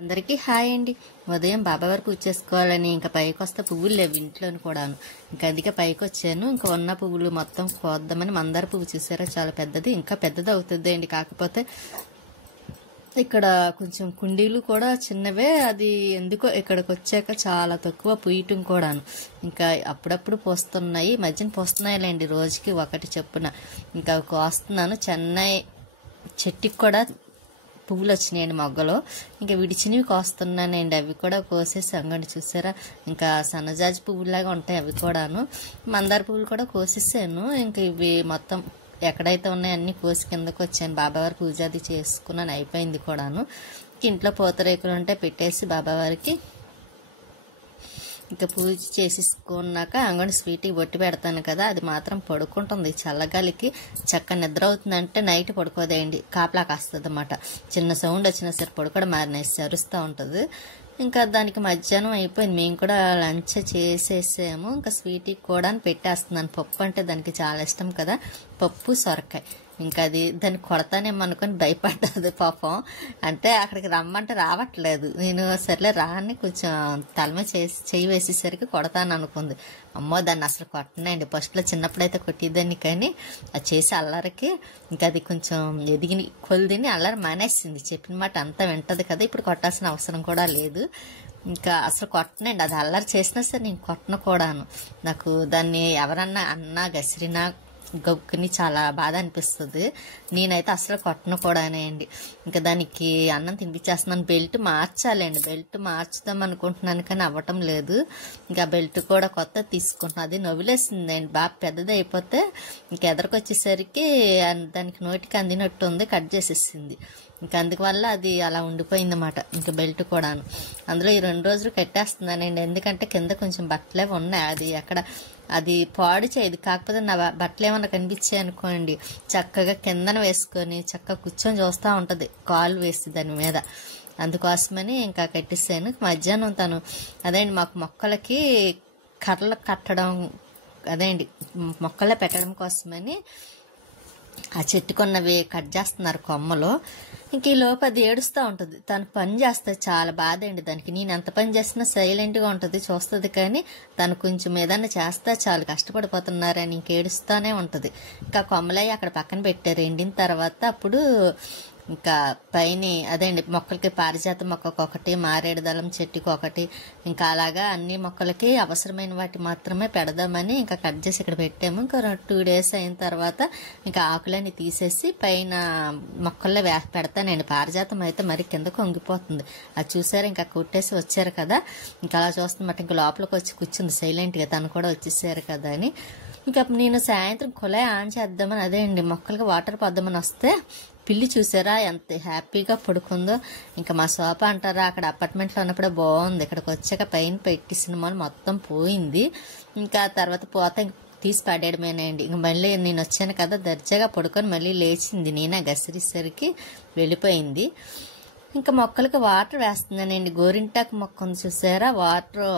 అందరికీ హాయ్ అండి. ఉదయం బాబావారు పూజ చేసుకోవాలని ఇంకా పైకి వస్తే పువ్వులు లేవు ఇంట్లోని కూడాను. ఇంకా అందుకే పైకి వచ్చాను. ఇంకా ఉన్న పువ్వులు మొత్తం కోద్దామని మందార పువ్వు చూసారా, చాలా పెద్దది, ఇంకా పెద్దది అవుతుంది అండి. కాకపోతే ఇక్కడ కొంచెం కుండీలు కూడా చిన్నవే, అది ఎందుకో ఇక్కడికి వచ్చాక చాలా తక్కువ పూయటం కూడాను. ఇంకా అప్పుడప్పుడు పోస్తున్నాయి, మధ్యన పోస్తున్నాయిలేండి, రోజుకి ఒకటి చొప్పున. ఇంకా కోస్తున్నాను. చెన్నై చెట్టుకి కూడా పువ్వులు వచ్చినాయండి మొగ్గలో, ఇంకా విడిచినవి కోస్తున్నానండి. అవి కూడా కోసేసి అంగడి చూసారా, ఇంకా సన్నజాజి పువ్వులాగా ఉంటాయి అవి కూడాను. మందార పువ్వులు కూడా కోసేసాను. ఇంకా ఇవి మొత్తం ఎక్కడైతే ఉన్నాయో అన్ని కోసి కిందకు వచ్చాను. బాబావారి పూజ అది చేసుకున్నాను, అయిపోయింది కూడాను. ఇంట్లో పూతరేకులు ఉంటే పెట్టేసి బాబావారికి ఇంకా పూజ చేసేసుకున్నాక అంగడి స్వీట్కి బొట్టి పెడతాను కదా, అది మాత్రం పడుకుంటుంది చల్లగాలికి. చక్క నిద్ర అవుతుందంటే నైట్ పడుకోదేయండి, కాపలా కాస్తుంది అన్నమాట. చిన్న సౌండ్ వచ్చినా సరే పడుకోవడం మారినేసి అరుస్తూ ఉంటుంది. ఇంకా దానికి మధ్యాహ్నం అయిపోయింది, మేము కూడా లంచ్ చేసేసాము. ఇంకా స్వీట్కి కూడా పెట్టేస్తున్నాను. పప్పు అంటే దానికి చాలా ఇష్టం కదా, పప్పు సొరకాయ. ఇంకా అది దాన్ని కొడతానేమో అనుకొని భయపడ్డది పాపం. అంటే అక్కడికి రమ్మంటే రావట్లేదు. నేను సర్లే రాని కొంచెం తలమే చెయ్యి వేసేసరికి కొడతాను అనుకుంది. అమ్మో, దాన్ని అసలు కొట్టనండి. ఫస్ట్లో చిన్నప్పుడైతే కొట్టిద్దాన్ని, కానీ అది చేసి అల్లరికి ఇంకా అది కొంచెం ఎదిగిని కొలిదిని అల్లరి మానేసింది. చెప్పిన మాట అంతా వింటది కదా, ఇప్పుడు కొట్టాల్సిన అవసరం కూడా లేదు. ఇంకా అసలు కొట్టనండి, అది అల్లరి చేసినా సరే నేను కొట్టను కూడాను. నాకు దాన్ని ఎవరన్నా అన్నా గసిరినా గొక్కుని చాలా బాధ అనిపిస్తుంది. నేనైతే అసలు కొట్టను కూడానే అండి. ఇంకా దానికి అన్నం తినిపించేస్తున్నాను. బెల్ట్ మార్చాలండి, బెల్ట్ మార్చుదాం అనుకుంటున్నాను కానీ అవ్వటం లేదు. ఇంకా బెల్ట్ కూడా కొత్త తీసుకుంటున్నాను. అది నవ్వులేసిందండి, బాగా పెద్దది అయిపోతే ఇంక ఎదరికొచ్చేసరికి దానికి నోటికి అందినట్టు ఉంది, కట్ చేసేసింది. ఇంకా అందువల్ల అది అలా ఉండిపోయింది అన్నమాట. ఇంకా బెల్ట్ కూడాను అందులో ఈ 2 రోజులు కట్టేస్తున్నానండి, ఎందుకంటే కింద కొంచెం బట్టలే ఉన్నాయి. అది అక్కడ అది పాడు చేయదు. కాకపోతే నా బట్టలు ఏమన్నా కనిపించాయి అనుకోండి, చక్కగా కిందన వేసుకొని చక్కగా కూర్చొని చూస్తూ ఉంటుంది, కాలు వేసి దాని మీద. అందుకోసమని ఇంకా కట్టేసాను. మధ్యాహ్నం తను అదేండి మాకు మొక్కలకి కర్రలు కట్టడం, అదేండి మొక్కల్లో పెట్టడం కోసమని ఆ చెట్టుకున్నవి కట్ చేస్తున్నారు కొమ్మలు. ఇంక ఈ లోపు అది ఏడుస్తూ ఉంటుంది. తను పని చేస్తే చాలా బాధ అండి దానికి. నేను ఎంత పని చేసినా సైలెంట్గా ఉంటుంది, చూస్తుంది. కానీ తను కొంచెం ఏదన్నా చేస్తే చాలా కష్టపడిపోతున్నారని ఇంక ఏడుస్తూనే ఉంటుంది. ఇంకా కొమ్మలయ్యి అక్కడ పక్కన పెట్టారు. ఎండిన తర్వాత అప్పుడు ఇంకా పైన అదేండి మొక్కలకి పారిజాత మొక్కకు ఒకటి, మారేడు దళం చెట్టుకి ఒకటి, ఇంకా అలాగా అన్ని మొక్కలకి అవసరమైన వాటి మాత్రమే పెడదామని ఇంకా కట్ చేసి ఇక్కడ పెట్టాము. ఇంకా 2 days అయిన తర్వాత ఇంకా ఆకులన్నీ తీసేసి పైన మొక్కల్లో పెడతానండి. పారిజాతం అయితే మరి కిందకు వంగిపోతుంది, అది చూసారు. ఇంకా కుట్టేసి వచ్చారు కదా, ఇంకా అలా చూస్తున్నమాట. ఇంకా లోపలికి వచ్చి కూర్చుంది సైలెంట్గా, తను కూడా వచ్చేసారు కదా అని. ఇంకా నేను సాయంత్రం కుళాయి ఆన్ చేద్దామని, అదే అండి మొక్కలకి వాటర్ పోద్దామని వస్తే పిల్లి చూసారా ఎంత హ్యాపీగా పడుకుందో. ఇంకా మా సోఫా అంటారా, అక్కడ అపార్ట్మెంట్లో ఉన్నప్పుడే బాగుంది, ఇక్కడికి వచ్చాక పైన పెట్టి సినిమాలు మొత్తం పోయింది. ఇంకా తర్వాత పోతే తీసి పడేయడమేనండి. ఇంక మళ్ళీ నేను వచ్చాను కదా, దర్జాగా పడుకొని మళ్ళీ లేచింది. నేనే గసిరేసరికి వెళ్ళిపోయింది. ఇంకా మొక్కలకి వాటర్ వేస్తున్నానండి. గోరింటాకు మొక్క ఉంది చూసారా, వాటర్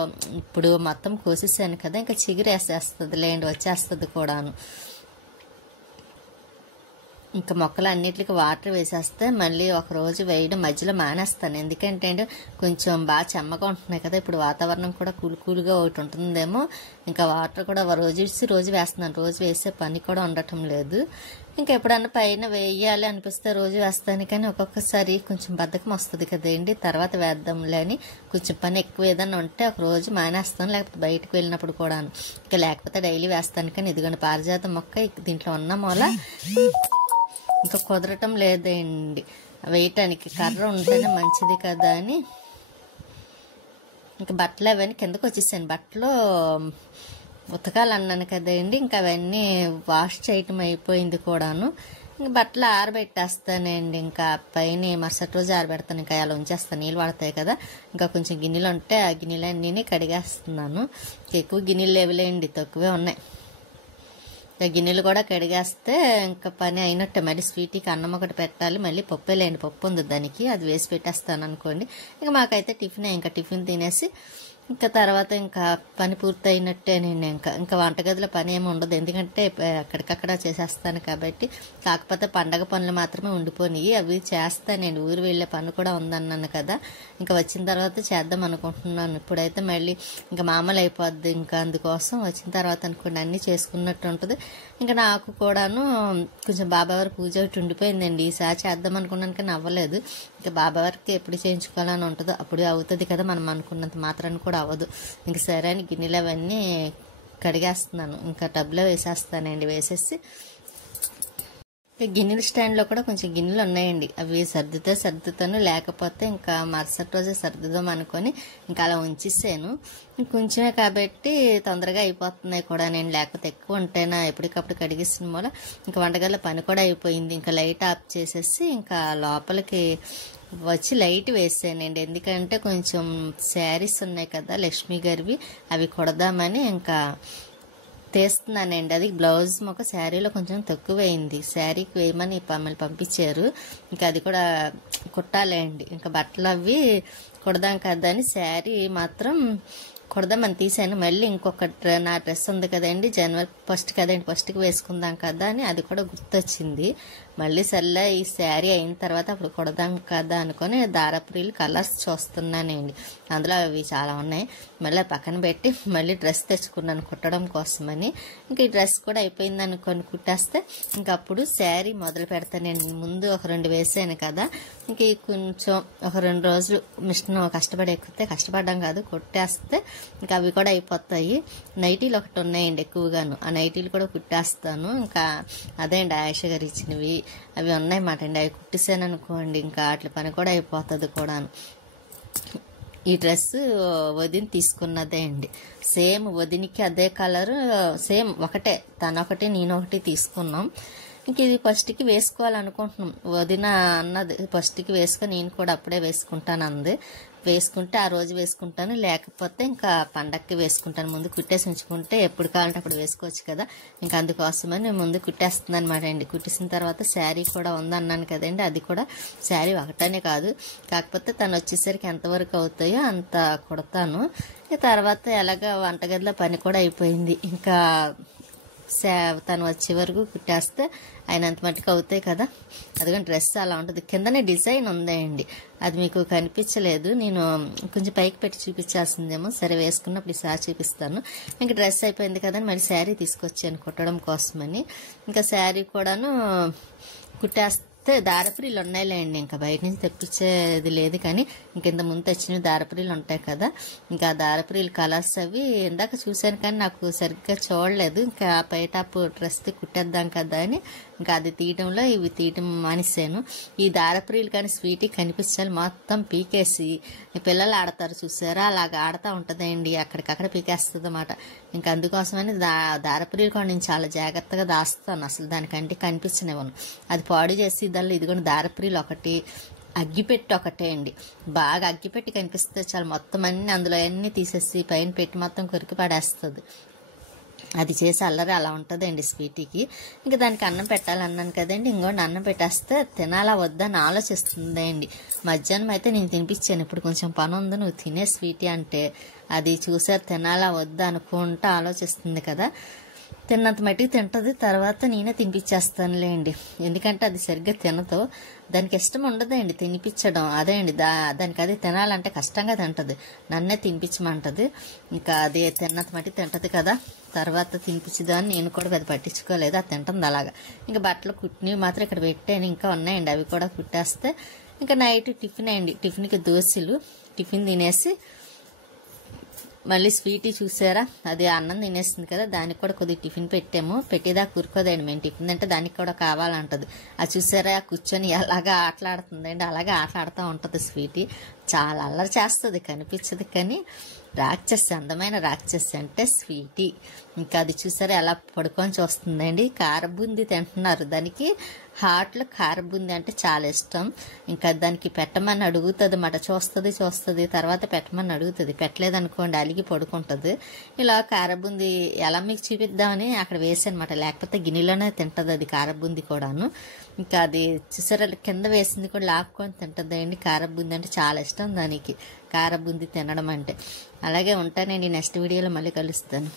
ఇప్పుడు మొత్తం కోసేసాను కదా, ఇంకా చిగురు వేసేస్తుంది లేండి, వచ్చేస్తుంది కూడాను. ఇంకా మొక్కలు అన్నిటికి వాటర్ వేసేస్తే మళ్ళీ ఒక రోజు వేయడం మధ్యలో మానేస్తాను. ఎందుకంటే కొంచెం బాగా చెమ్మగా ఉంటున్నాయి కదా, ఇప్పుడు వాతావరణం కూడా కూల్గా ఒకటి ఉంటుందేమో. ఇంకా వాటర్ కూడా రోజు ఇచ్చి రోజు వేస్తున్నాను, రోజు వేసే పని కూడా ఉండటం లేదు. ఇంకా ఎప్పుడన్నా పైన వేయాలి అనిపిస్తే రోజు వేస్తాను, కానీ ఒక్కొక్కసారి కొంచెం బద్ధకం వస్తుంది కదండి, తర్వాత వేద్దాంలే అని కొంచెం పని ఎక్కువ ఏదన్నా ఉంటే ఒక రోజు మానేస్తాను, లేకపోతే బయటకు వెళ్ళినప్పుడు కూడా. ఇంకా లేకపోతే డైలీ వేస్తాను. కానీ ఇదిగోండి పారిజాతం మొక్క దీంట్లో ఉన్న మూల ఇంకా కుదరటం లేదండి వేయటానికి, కర్ర ఉంటేనే మంచిది కదా అని ఇంకా బట్టలు అవన్నీ కిందకు వచ్చేసాను. బట్టలు ఉతకాలు అన్నాను కదండి, ఇంకా అవన్నీ వాష్ చేయటం అయిపోయింది కూడాను. ఇంకా బట్టలు ఆరబెట్టేస్తానండి. ఇంకా పైన మరుసటి రోజు ఆరబెడతాను, ఇంకా అలా ఉంచేస్తాను, నీళ్ళు పడతాయి కదా. ఇంకా కొంచెం గిన్నెలు ఉంటే ఆ గిన్నెలన్నీ కడిగేస్తున్నాను. ఎక్కువ గిన్నెలు లేవులేండి, తక్కువే ఉన్నాయి. గిన్నెలు కూడా కడిగేస్తే ఇంకా పని అయినట్టే. మళ్ళీ స్వీట్కి అన్నం ఒకటి పెట్టాలి, మళ్ళీ పప్పు లేండి, పప్పు ఉంది దానికి, అది వేసి పెట్టేస్తాను అనుకోండి. ఇంకా మాకైతే టిఫిన్, ఇంకా టిఫిన్ తినేసి ఇంకా తర్వాత ఇంకా పని పూర్తి అయినట్టే. నేను ఇంకా వంటగదిలో పని ఏమి ఉండదు, ఎందుకంటే అక్కడికక్కడ చేసేస్తాను కాబట్టి. కాకపోతే పండగ పనులు మాత్రమే ఉండిపోయినాయి, అవి చేస్తా. నేను ఊరు వెళ్ళే పని కూడా ఉందన్నాను కదా, ఇంకా వచ్చిన తర్వాత చేద్దాం అనుకుంటున్నాను. ఇప్పుడైతే మళ్ళీ ఇంకా మామూలు అయిపోద్ది, ఇంకా అందుకోసం వచ్చిన తర్వాత అనుకోండి అన్నీ చేసుకున్నట్టు ఉంటుంది. ఇంకా నాకు కూడాను కొంచెం బాబావారి పూజ ఒకటి ఉండిపోయిందండి, ఈసారి చేద్దాం అనుకున్నాను కానీ అవ్వలేదు. ఇంకా బాబావారికి ఎప్పుడు చేయించుకోవాలని ఉంటుందో అప్పుడు అవుతుంది కదా, మనం అనుకున్నంత మాత్రాన్ని కూడా అవ్వదు. ఇంక సరే అని గిన్నెలు అవన్నీ కడిగేస్తున్నాను, ఇంకా టబ్లో వేసేస్తానండి. వేసేసి గిన్నెల స్టాండ్లో కూడా కొంచెం గిన్నెలు ఉన్నాయండి, అవి సర్దుతాను, లేకపోతే ఇంకా మరుసటి రోజే సర్దుదాం అనుకొని ఇంకా అలా ఉంచేసాను. కొంచెమే కాబట్టి తొందరగా అయిపోతున్నాయి కూడా, నేను లేకపోతే ఎక్కువ ఉంటేనా ఎప్పటికప్పుడు కడిగేసిన మూల ఇంకా వంటగదిలో పని కూడా అయిపోయింది. ఇంకా లైట్ ఆఫ్ చేసేసి ఇంకా లోపలికి వచ్చి లైట్ వేసానండి, ఎందుకంటే కొంచెం శారీస్ ఉన్నాయి కదా లక్ష్మీ గారివి, అవి కొడదామని ఇంకా తీస్తున్నానండి. అది బ్లౌజ్ ఒక శారీలో కొంచెం తక్కువైంది, శారీకి వేయమని మమ్మల్ని పంపించారు. ఇంకా అది కూడా కుట్టాలండి, ఇంకా బట్టలు అవి కుడదాం కదా అని శారీ మాత్రం కుడదామని తీసాను. మళ్ళీ ఇంకొక నా డ్రెస్ ఉంది కదండి, జనవరి 1 కదండి, 1కి వేసుకుందాం కదా అని అది కూడా గుర్తొచ్చింది. మళ్ళీ సర్లే ఈ శారీ అయిన తర్వాత అప్పుడు కుడదాం కదా అనుకొని దారపురీలు కలర్స్ చూస్తున్నానండి, అందులో అవి చాలా ఉన్నాయి. మళ్ళీ పక్కన పెట్టి మళ్ళీ డ్రెస్ తెచ్చుకున్నాను కుట్టడం కోసమని. ఇంకా ఈ డ్రెస్ కూడా అయిపోయింది అనుకొని కుట్టేస్తే ఇంకా అప్పుడు శారీ మొదలు పెడతానండి. ముందు ఒక 2 వేసాను కదా, ఇంక కొంచెం ఒక 2 రోజులు మిషన్ కష్టపడి ఎక్కితే, కష్టపడడం కాదు కుట్టేస్తే ఇంకా అవి కూడా అయిపోతాయి. నైటీలు ఒకటి ఉన్నాయండి ఎక్కువగాను, ఆ నైటీలు కూడా కుట్టేస్తాను. ఇంకా అదే అండి ఆయేష గారు ఇచ్చినవి అవి ఉన్నాయన్నమాట అండి, అవి కుట్టేసాను అనుకోండి ఇంకా అట్ల పని కూడా అయిపోతుంది కూడాను. ఈ డ్రెస్ వదిన తీసుకున్నదే అండి, సేమ్ వదినికి అదే కలర్, సేమ్ ఒకటే, తనొకటి నేనొకటి తీసుకున్నాం. ఇంక ఇది ఫస్ట్కి వేసుకోవాలనుకుంటున్నాం, వదిన అన్నది ఫస్ట్కి వేసుకొని నేను కూడా అప్పుడే వేసుకుంటాను అంది. వేసుకుంటే ఆ రోజు వేసుకుంటాను, లేకపోతే ఇంకా పండక్కి వేసుకుంటాను. ముందు కుట్టేసి ఉంచుకుంటే ఎప్పుడు కావాలంటే అప్పుడు వేసుకోవచ్చు కదా, ఇంకా అందుకోసమని ముందు కుట్టేస్తుంది అనమాట అండి. కుట్టేసిన తర్వాత శారీ కూడా ఉందన్నాను కదండి, అది కూడా శారీ ఒకటనే కాదు, కాకపోతే తను వచ్చేసరికి ఎంతవరకు అవుతాయో అంత కుడతాను. తర్వాత ఎలాగ వంటగదిలో పని కూడా అయిపోయింది, ఇంకా తను వచ్చే వరకు కుట్టేస్తే అయినంత మట్టుకు అవుతాయి కదా. అదిగోండి డ్రెస్ అలా ఉంటుంది, కిందనే డిజైన్ ఉందండి, అది మీకు కనిపించలేదు, నేను కొంచెం పైకి పెట్టి చూపించాల్సిందేమో. సరే వేసుకున్నప్పుడు ఈసారి చూపిస్తాను. ఇంకా డ్రెస్ అయిపోయింది కదని మళ్ళీ శారీ తీసుకొచ్చాను కుట్టడం కోసమని. ఇంకా శారీ కూడాను కుట్టేస్తే దారపురీలు ఉన్నాయిలేండి, ఇంకా బయట నుంచి తెప్పించేది లేదు, కానీ ఇంత ముందు తెచ్చినవి దారపురీలు ఉంటాయి కదా, ఇంకా దారపురీలు కలర్స్ అవి ఇందాక చూశాను కానీ నాకు సరిగ్గా చూడలేదు. ఇంకా పైటాపు డ్రెస్ కుట్టేద్దాం కదా అని ఇంకా అది తీయడంలో ఇవి తీయడం మానేసాను. ఈ దారపురీలు కానీ స్వీటీ కనిపించాలి, మొత్తం పీకేసి పిల్లలు ఆడతారు చూసారా, అలాగ ఆడుతూ ఉంటుందండి, అక్కడికక్కడ పీకేస్తుంది అన్నమాట. ఇంకా అందుకోసమని దారపురీలు కూడా నేను చాలా జాగ్రత్తగా దాస్తాను, అసలు దానికంటే కనిపించనివ్వను. అది పాడు చేసి దానిలో ఇదిగోండి దారపురీలు ఒకటి, అగ్గిపెట్టి ఒకటే అండి, బాగా అగ్గిపెట్టి కనిపిస్తే చాలా మొత్తం అన్ని అందులో అన్నీ తీసేసి పైన పెట్టి మొత్తం కొరికి పడేస్తుంది. అది చేసి అల్లరి అలా ఉంటుందండి స్వీటీకి. ఇంకా దానికి అన్నం పెట్టాలన్నాను కదండి, ఇంకోండి అన్నం పెట్టేస్తే తినాలా వద్దని ఆలోచిస్తుందండి. మధ్యాహ్నం అయితే నేను తినిపించాను, ఇప్పుడు కొంచెం పని ఉంది నువ్వు తినే స్వీటీ అంటే, అది చూసారు తినాలా వద్దా అనుకుంటా ఆలోచిస్తుంది కదా. తిన్నంత మట్టికి తింటుంది, తర్వాత నేనే తినిపించేస్తానులేండి, ఎందుకంటే అది సరిగ్గా తినదు, దానికి ఇష్టం ఉండదండి తినిపించడం. అదే అండి దానికి అది తినాలంటే కష్టంగా తింటుంది, నన్నే తినిపించమంటది. ఇంకా అది తిన్నంత మట్టికి తింటది కదా, తర్వాత తినిపించదాన్ని నేను కూడా అది పట్టించుకోలేదు, అది తింటుంది అలాగా. ఇంకా బట్టలు కుట్టినవి మాత్రం ఇక్కడ పెట్టాను, ఇంకా ఉన్నాయండి అవి కూడా కుట్టేస్తే. ఇంకా నైట్ టిఫిన్ అండి, టిఫిన్కి దోశలు, టిఫిన్ తినేసి మళ్ళీ స్వీటీ చూసారా అది అన్నం తినేస్తుంది కదా, దానికి కూడా కొద్దిగా టిఫిన్ పెట్టాము. పెట్టేదా కూరుకోదండి, మేము టిఫిన్ అంటే దానికి కూడా కావాలంటది. అది చూసారా కూర్చొని ఎలాగా ఆటలాడుతుందండి, అలాగే ఆటలాడుతూ ఉంటుంది స్వీటీ. చాలా అల్లరి చేస్తుంది, కనిపించదు కానీ రాక్షసి, అందమైన రాక్షసి అంటే స్వీటీ. ఇంకా అది చూసారా ఎలా పడుకొని చూస్తుందండి. కారబూంది తింటున్నారు. దానికి హాట్లో కారబూంది అంటే చాలా ఇష్టం. ఇంకా దానికి పెట్టమని అడుగుతుంది అన్నమాట. చూస్తుంది తర్వాత పెట్టమని అడుగుతుంది. పెట్టలేదనుకోండి అలిగి పడుకుంటుంది. ఇలా కారబూంది ఎలా మీకు చూపిద్దామని అక్కడ వేసానమాట. లేకపోతే గిన్నెలోనే తింటుంది అది కారబూంది కూడాను. ఇంకా అది చూసారా కింద వేసింది కూడా లాక్కొని తింటుంది అండి. కారబూంది అంటే చాలా ఇష్టం దానికి, కారబూంది తినడం అంటే. అలాగే ఉంటానండి, నెక్స్ట్ వీడియోలో మళ్ళీ కలుస్తాను.